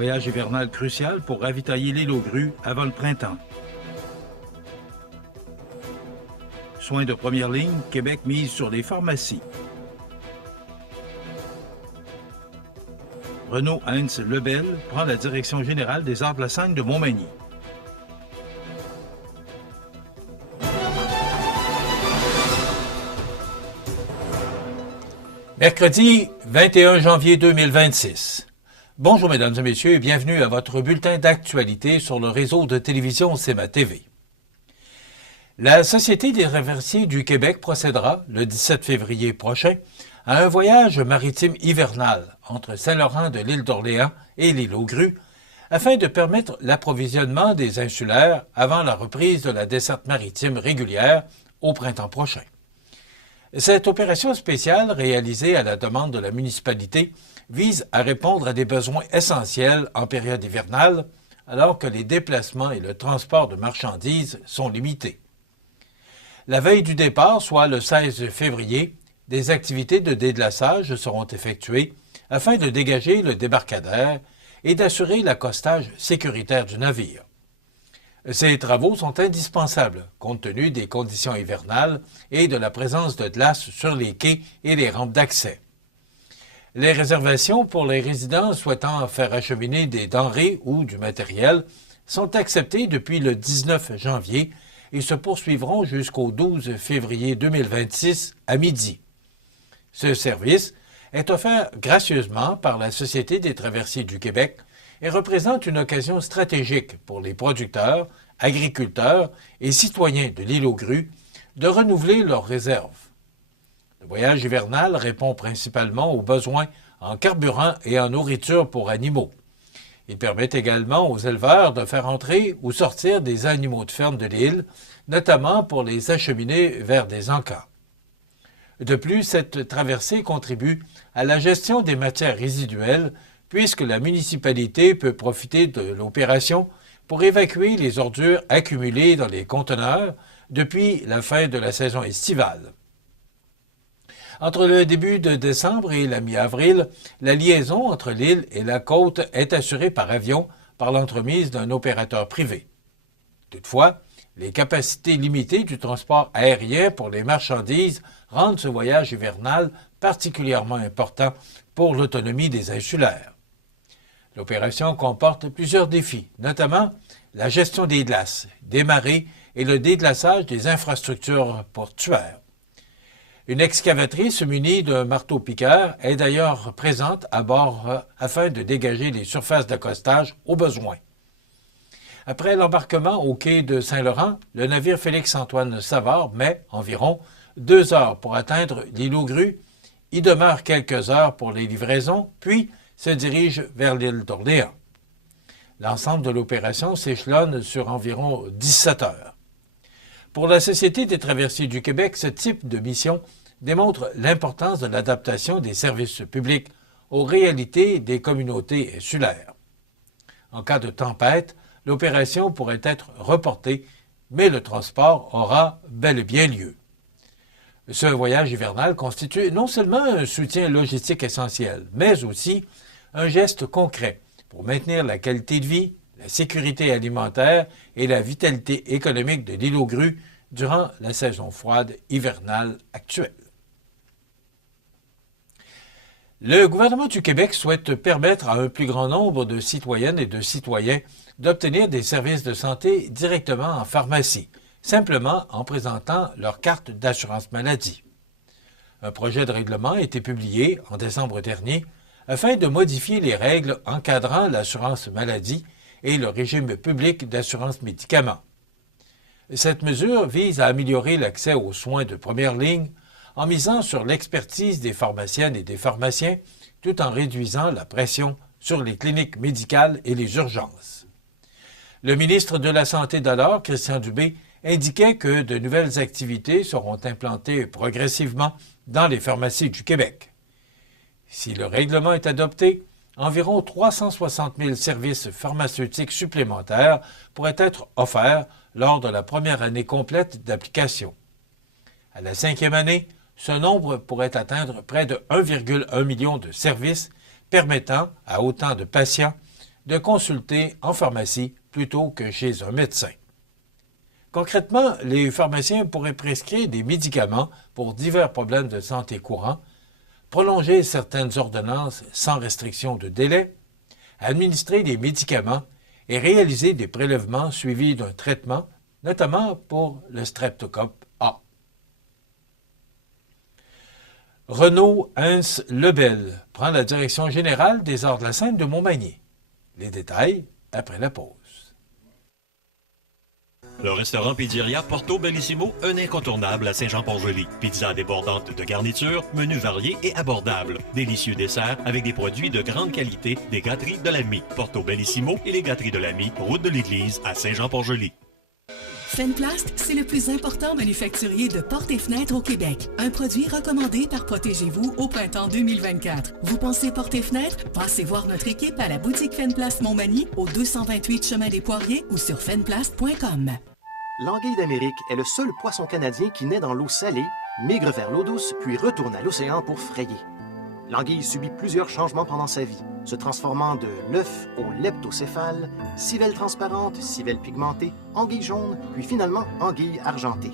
Voyage hivernal crucial pour ravitailler l'île aux grues avant le printemps. Soins de première ligne, Québec mise sur les pharmacies. Renaud Heinz Lebel prend la direction générale des Arts de la Seine de Montmagny. Mercredi 21 janvier 2026. Bonjour mesdames et messieurs et bienvenue à votre bulletin d'actualité sur le réseau de télévision CEMA TV. La Société des traversiers du Québec procédera, le 17 février prochain, à un voyage maritime hivernal entre Saint-Laurent de l'île d'Orléans et l'île aux grues, afin de permettre l'approvisionnement des insulaires avant la reprise de la desserte maritime régulière au printemps prochain. Cette opération spéciale, réalisée à la demande de la municipalité, vise à répondre à des besoins essentiels en période hivernale, alors que les déplacements et le transport de marchandises sont limités. La veille du départ, soit le 16 février, des activités de déglaçage seront effectuées afin de dégager le débarcadère et d'assurer l'accostage sécuritaire du navire. Ces travaux sont indispensables compte tenu des conditions hivernales et de la présence de glace sur les quais et les rampes d'accès. Les réservations pour les résidents souhaitant faire acheminer des denrées ou du matériel sont acceptées depuis le 19 janvier et se poursuivront jusqu'au 12 février 2026 à midi. Ce service est offert gracieusement par la Société des traversiers du Québec et représente une occasion stratégique pour les producteurs, agriculteurs et citoyens de l'île aux grues de renouveler leurs réserves. Le voyage hivernal répond principalement aux besoins en carburant et en nourriture pour animaux. Il permet également aux éleveurs de faire entrer ou sortir des animaux de ferme de l'île, notamment pour les acheminer vers des encans. De plus, cette traversée contribue à la gestion des matières résiduelles puisque la municipalité peut profiter de l'opération pour évacuer les ordures accumulées dans les conteneurs depuis la fin de la saison estivale. Entre le début de décembre et la mi-avril, la liaison entre l'île et la côte est assurée par avion par l'entremise d'un opérateur privé. Toutefois, les capacités limitées du transport aérien pour les marchandises rendent ce voyage hivernal particulièrement important pour l'autonomie des insulaires. L'opération comporte plusieurs défis, notamment la gestion des glaces, des marées et le déglaçage des infrastructures portuaires. Une excavatrice munie d'un marteau-piqueur est d'ailleurs présente à bord afin de dégager les surfaces d'accostage au besoin. Après l'embarquement au quai de Saint-Laurent, le navire Félix-Antoine Savard met environ 2 heures pour atteindre l'île aux grues, y demeure quelques heures pour les livraisons, puis se dirige vers l'île d'Orléans. L'ensemble de l'opération s'échelonne sur environ 17 heures. Pour la Société des traversiers du Québec, ce type de mission démontre l'importance de l'adaptation des services publics aux réalités des communautés insulaires. En cas de tempête, l'opération pourrait être reportée, mais le transport aura bel et bien lieu. Ce voyage hivernal constitue non seulement un soutien logistique essentiel, mais aussi un geste concret pour maintenir la qualité de vie, la sécurité alimentaire et la vitalité économique de l'île aux grues durant la saison froide hivernale actuelle. Le gouvernement du Québec souhaite permettre à un plus grand nombre de citoyennes et de citoyens d'obtenir des services de santé directement en pharmacie, simplement en présentant leur carte d'assurance maladie. Un projet de règlement a été publié en décembre dernier afin de modifier les règles encadrant l'assurance maladie et le régime public d'assurance médicaments. Cette mesure vise à améliorer l'accès aux soins de première ligne en misant sur l'expertise des pharmaciennes et des pharmaciens tout en réduisant la pression sur les cliniques médicales et les urgences. Le ministre de la Santé d'alors, Christian Dubé, indiquait que de nouvelles activités seront implantées progressivement dans les pharmacies du Québec. Si le règlement est adopté, environ 360 000 services pharmaceutiques supplémentaires pourraient être offerts lors de la première année complète d'application. À la 5e année, ce nombre pourrait atteindre près de 1,1 million de services permettant à autant de patients de consulter en pharmacie plutôt que chez un médecin. Concrètement, les pharmaciens pourraient prescrire des médicaments pour divers problèmes de santé courants, prolonger certaines ordonnances sans restriction de délai, administrer des médicaments et réaliser des prélèvements suivis d'un traitement, notamment pour le streptocoque A. Renaud Hens Lebel prend la direction générale des Arts de la Scène de Montmagny. Les détails après la pause. Le restaurant Pizzeria Porto Bellissimo, un incontournable à Saint-Jean-Port-Joli. Pizza débordante de garniture, menu varié et abordable. Délicieux dessert avec des produits de grande qualité des gâteries de l'Ami. Porto Bellissimo et les gâteries de l'Ami, route de l'église à Saint-Jean-Port-Joli. Fenplast, c'est le plus important manufacturier de portes et fenêtres au Québec. Un produit recommandé par Protégez-vous au printemps 2024. Vous pensez portes et fenêtres? Passez voir notre équipe à la boutique Fenplast Montmagny au 228 chemin des Poiriers ou sur fenplast.com. L'anguille d'Amérique est le seul poisson canadien qui naît dans l'eau salée, migre vers l'eau douce, puis retourne à l'océan pour frayer. L'anguille subit plusieurs changements pendant sa vie, se transformant de l'œuf au leptocéphale, civelle transparente, civelle pigmentée, anguille jaune, puis finalement anguille argentée.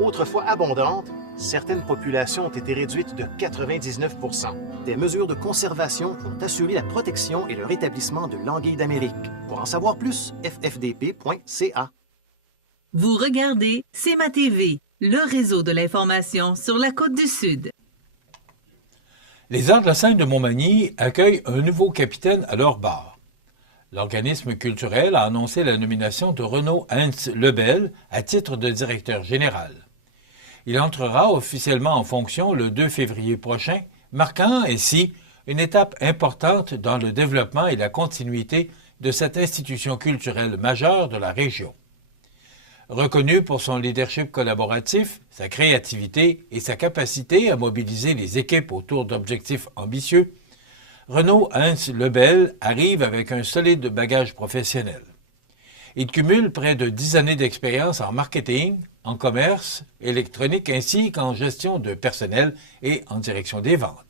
Autrefois abondante, certaines populations ont été réduites de 99 %. Des mesures de conservation ont assuré la protection et le rétablissement de l'anguille d'Amérique. Pour en savoir plus, ffdp.ca. Vous regardez CEMA TV, le réseau de l'information sur la Côte-du-Sud. Les Arts de la Scène de Montmagny accueillent un nouveau capitaine à leur bar. L'organisme culturel a annoncé la nomination de Renaud Hens Lebel à titre de directeur général. Il entrera officiellement en fonction le 2 février prochain, marquant ainsi une étape importante dans le développement et la continuité de cette institution culturelle majeure de la région. Reconnu pour son leadership collaboratif, sa créativité et sa capacité à mobiliser les équipes autour d'objectifs ambitieux, Renaud Hens Lebel arrive avec un solide bagage professionnel. Il cumule près de 10 années d'expérience en marketing, en commerce, électronique ainsi qu'en gestion de personnel et en direction des ventes.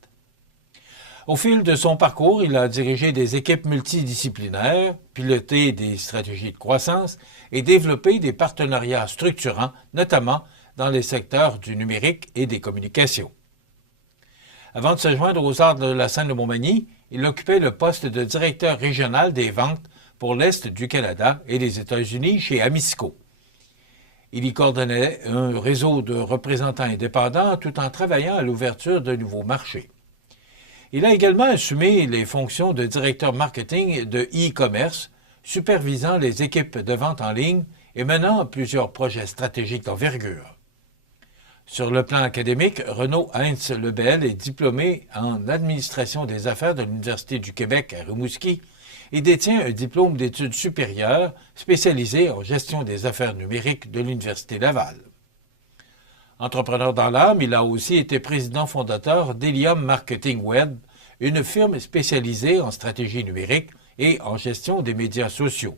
Au fil de son parcours, il a dirigé des équipes multidisciplinaires, piloté des stratégies de croissance et développé des partenariats structurants, notamment dans les secteurs du numérique et des communications. Avant de se joindre aux Arts de la Scène de Montmagny, il occupait le poste de directeur régional des ventes pour l'Est du Canada et les États-Unis chez Amisco. Il y coordonnait un réseau de représentants indépendants tout en travaillant à l'ouverture de nouveaux marchés. Il a également assumé les fonctions de directeur marketing de e-commerce, supervisant les équipes de vente en ligne et menant plusieurs projets stratégiques d'envergure. Sur le plan académique, Renaud Hens Lebel est diplômé en administration des affaires de l'Université du Québec à Rimouski et détient un diplôme d'études supérieures spécialisé en gestion des affaires numériques de l'Université Laval. Entrepreneur dans l'âme, il a aussi été président fondateur d'Helium Marketing Web, une firme spécialisée en stratégie numérique et en gestion des médias sociaux.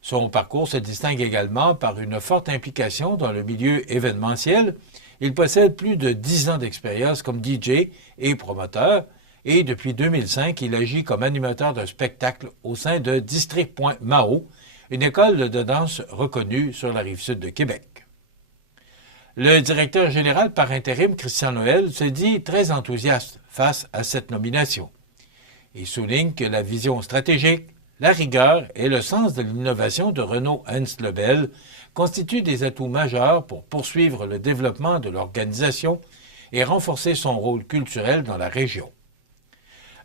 Son parcours se distingue également par une forte implication dans le milieu événementiel. Il possède plus de 10 ans d'expérience comme DJ et promoteur, et depuis 2005, il agit comme animateur d'un spectacle au sein de District.mao, une école de danse reconnue sur la rive-sud de Québec. Le directeur général par intérim, Christian Noël, se dit très enthousiaste face à cette nomination. Il souligne que la vision stratégique, la rigueur et le sens de l'innovation de Renaud Hens Lebel constituent des atouts majeurs pour poursuivre le développement de l'organisation et renforcer son rôle culturel dans la région.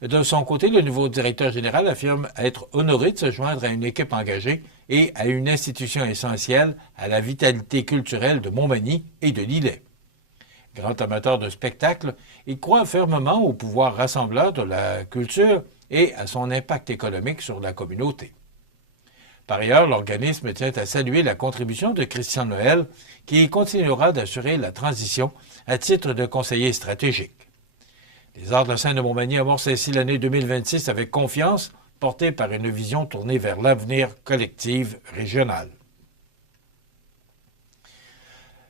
De son côté, le nouveau directeur général affirme être honoré de se joindre à une équipe engagée et à une institution essentielle à la vitalité culturelle de Montmagny et de l'Îlet. Grand amateur de spectacle, il croit fermement au pouvoir rassembleur de la culture et à son impact économique sur la communauté. Par ailleurs, l'organisme tient à saluer la contribution de Christian Noël, qui continuera d'assurer la transition à titre de conseiller stratégique. Les Arts de la Scène de Montmagny amorcent ainsi l'année 2026 avec confiance, portée par une vision tournée vers l'avenir collectif régional.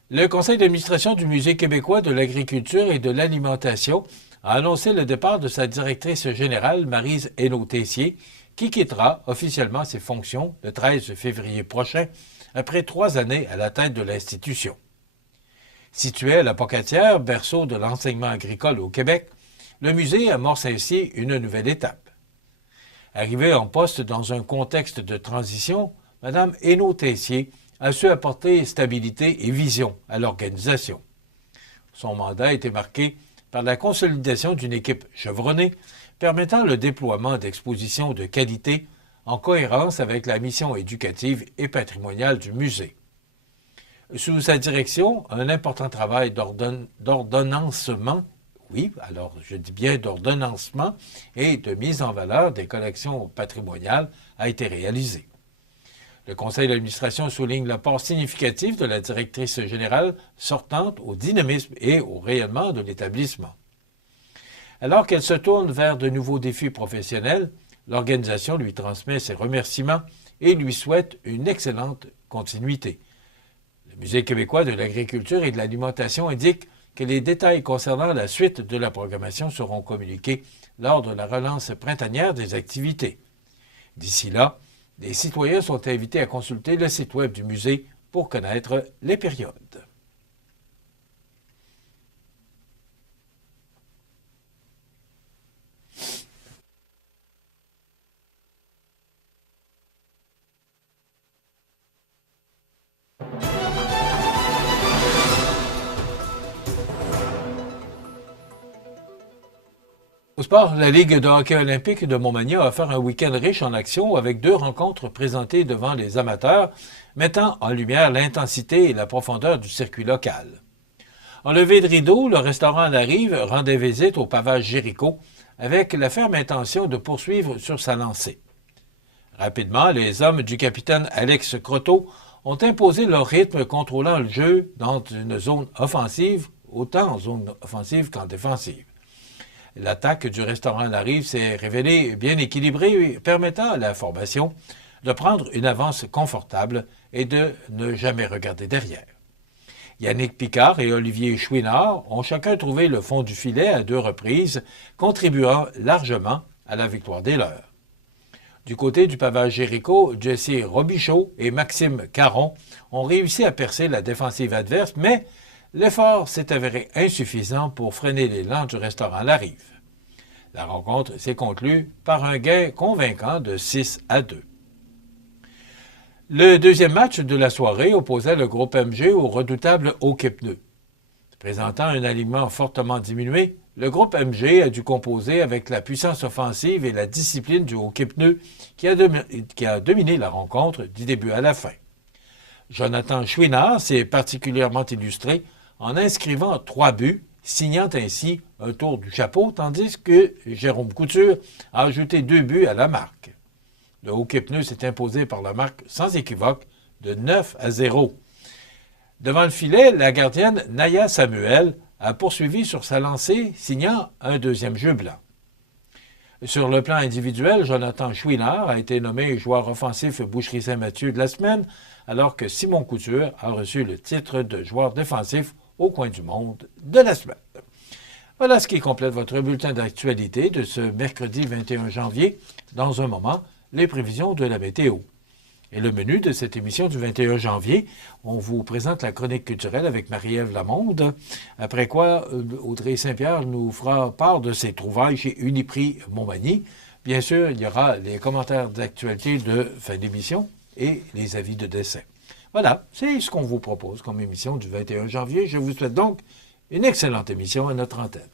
Le conseil d'administration du Musée québécois de l'agriculture et de l'alimentation a annoncé le départ de sa directrice générale, Maryse Hainaut-Tessier, qui quittera officiellement ses fonctions le 13 février prochain, après 3 années à la tête de l'institution. Situé à la Pocatière, berceau de l'enseignement agricole au Québec, le musée amorce ainsi une nouvelle étape. Arrivée en poste dans un contexte de transition, Mme Hainaut-Tessier a su apporter stabilité et vision à l'organisation. Son mandat a été marqué par la consolidation d'une équipe chevronnée permettant le déploiement d'expositions de qualité en cohérence avec la mission éducative et patrimoniale du musée. Sous sa direction, un important travail d'ordonnancement, oui, alors je dis bien d'ordonnancement et de mise en valeur des collections patrimoniales a été réalisé. Le conseil d'administration souligne l'apport significatif de la directrice générale sortante au dynamisme et au rayonnement de l'établissement. Alors qu'elle se tourne vers de nouveaux défis professionnels, l'organisation lui transmet ses remerciements et lui souhaite une excellente continuité. Le Musée québécois de l'agriculture et de l'alimentation indique que les détails concernant la suite de la programmation seront communiqués lors de la relance printanière des activités. D'ici là, les citoyens sont invités à consulter le site web du musée pour connaître les périodes. Au sport, la Ligue de hockey olympique de Montmagny a offert un week-end riche en action avec 2 rencontres présentées devant les amateurs, mettant en lumière l'intensité et la profondeur du circuit local. En levée de rideau, le restaurant La Rive rendait visite au pavage Jéricho avec la ferme intention de poursuivre sur sa lancée. Rapidement, les hommes du capitaine Alex Croteau ont imposé leur rythme contrôlant le jeu dans une zone offensive, autant en zone offensive qu'en défensive. L'attaque du restaurant La Rive s'est révélée bien équilibrée, permettant à la formation de prendre une avance confortable et de ne jamais regarder derrière. Yannick Picard et Olivier Chouinard ont chacun trouvé le fond du filet à 2 reprises, contribuant largement à la victoire des leurs. Du côté du pavage Jéricho, Jesse Robichaud et Maxime Caron ont réussi à percer la défensive adverse, mais l'effort s'est avéré insuffisant pour freiner l'élan du restaurant La Rive. La rencontre s'est conclue par un gain convaincant de 6-2. Le deuxième match de la soirée opposait le groupe MG au redoutable Hockey Pneus. Présentant un alignement fortement diminué, le groupe MG a dû composer avec la puissance offensive et la discipline du Hockey Pneus qui a dominé la rencontre du début à la fin. Jonathan Chouinard s'est particulièrement illustré en inscrivant 3 buts, signant ainsi un tour du chapeau, tandis que Jérôme Couture a ajouté 2 buts à la marque. Le Hockey Pneus s'est imposé par la marque sans équivoque de 9-0. Devant le filet, la gardienne Naya Samuel a poursuivi sur sa lancée, signant un 2e jeu blanc. Sur le plan individuel, Jonathan Chouinard a été nommé joueur offensif Boucherie Saint-Mathieu de la semaine, alors que Simon Couture a reçu le titre de joueur défensif au coin du monde de la semaine. Voilà ce qui complète votre bulletin d'actualité de ce mercredi 21 janvier. Dans un moment, les prévisions de la météo. Et le menu de cette émission du 21 janvier, on vous présente la chronique culturelle avec Marie-Ève Lamonde, après quoi Audrey Saint-Pierre nous fera part de ses trouvailles chez Uniprix Montmagny. Bien sûr, il y aura les commentaires d'actualité de fin d'émission et les avis de décès. Voilà, c'est ce qu'on vous propose comme émission du 21 janvier. Je vous souhaite donc une excellente émission à notre antenne.